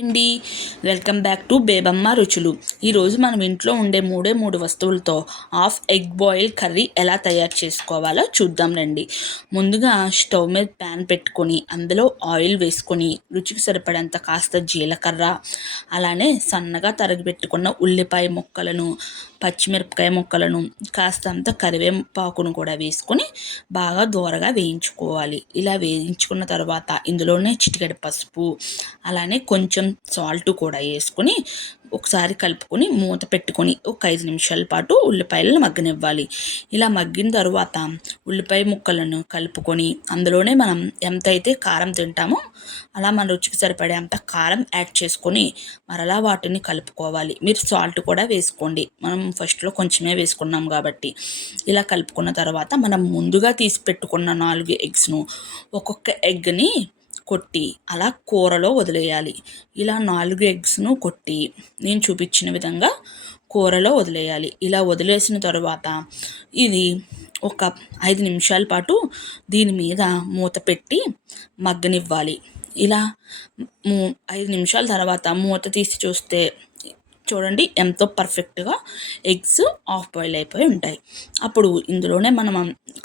అండి, welcome back to Bebamma రుచులు. ఈరోజు మనం ఇంట్లో ఉండే మూడు వస్తువులతో హాఫ్ ఎగ్ బాయిల్ కర్రీ ఎలా తయారు చేసుకోవాలో చూద్దాం రండి. ముందుగా స్టవ్ మీద ప్యాన్ పెట్టుకొని అందులో ఆయిల్ వేసుకొని రుచికి సరిపడంత కాస్త జీలకర్ర, అలానే సన్నగా తరిగి పెట్టుకున్న ఉల్లిపాయ ముక్కలను, పచ్చిమిరపకాయ ముక్కలను, కాస్తంత కరివేపాకును కూడా వేసుకొని బాగా దూరగా వేయించుకోవాలి. ఇలా వేయించుకున్న తర్వాత ఇందులోనే చిటికెడు పసుపు, అలానే కొంచెం సాల్ట్ కూడా వేసుకొని ఒకసారి కలుపుకొని మూత పెట్టుకొని ఒక 5 నిమిషాల పాటు ఉల్లిపాయలను మగ్గనివ్వాలి. ఇలా మగ్గిన తర్వాత ఉల్లిపాయ ముక్కలను కలుపుకొని అందులోనే మనం ఎంతైతే కారం తింటామో అలా మన రుచికి సరిపడే అంత కారం యాడ్ చేసుకొని మరలా వాటిని కలుపుకోవాలి. మీరు సాల్ట్ కూడా వేసుకోండి, మనం ఫస్ట్లో కొంచెమే వేసుకున్నాం కాబట్టి. ఇలా కలుపుకున్న తర్వాత మనం ముందుగా తీసి పెట్టుకున్న 4 ఎగ్స్ను ఒక్కొక్క ఎగ్ని కొట్టి అలా కూరలో వదిలేయాలి. ఇలా 4 ఎగ్స్ను కొట్టి నేను చూపించిన విధంగా కూరలో వదిలేయాలి. ఇలా వదిలేసిన తర్వాత ఇది ఒక 5 నిమిషాల పాటు దీని మీద మూత పెట్టి మగ్గనివ్వాలి. ఇలా 5 నిమిషాల తర్వాత మూత తీసి చూస్తే చూడండి ఎంతో పర్ఫెక్ట్గా ఎగ్స్ హాఫ్ బాయిల్ అయిపోయి ఉంటాయి. అప్పుడు ఇందులోనే మనం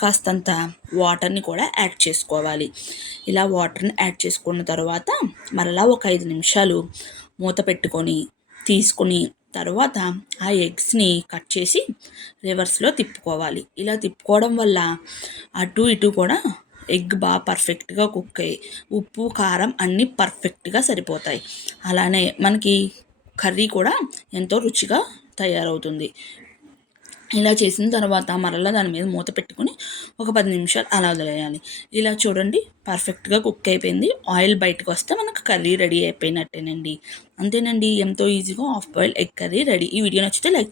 కాస్తంత వాటర్ని కూడా యాడ్ చేసుకోవాలి. ఇలా వాటర్ని యాడ్ చేసుకున్న తర్వాత మరలా ఒక 5 నిమిషాలు మూత పెట్టుకొని తీసుకుని తర్వాత ఆ ఎగ్స్ని కట్ చేసి రివర్స్లో తిప్పుకోవాలి. ఇలా తిప్పుకోవడం వల్ల అటు ఇటు కూడా ఎగ్ బాగా పర్ఫెక్ట్గా కుక్ అయ్యి ఉప్పు కారం అన్నీ పర్ఫెక్ట్గా సరిపోతాయి. అలానే మనకి కర్రీ కూడా ఎంతో రుచిగా తయారవుతుంది. ఇలా చేసిన తర్వాత మరలా దాని మీద మూత పెట్టుకొని ఒక 10 నిమిషాలు అలా వదిలేయాలి. ఇలా చూడండి పర్ఫెక్ట్గా కుక్ అయిపోయింది. ఆయిల్ బయటకు వస్తే మనకు కర్రీ రెడీ అయిపోయినట్టేనండి. అంతేనండి, ఎంతో ఈజీగా half boil egg curry ready. ఈ వీడియో నచ్చితే లైక్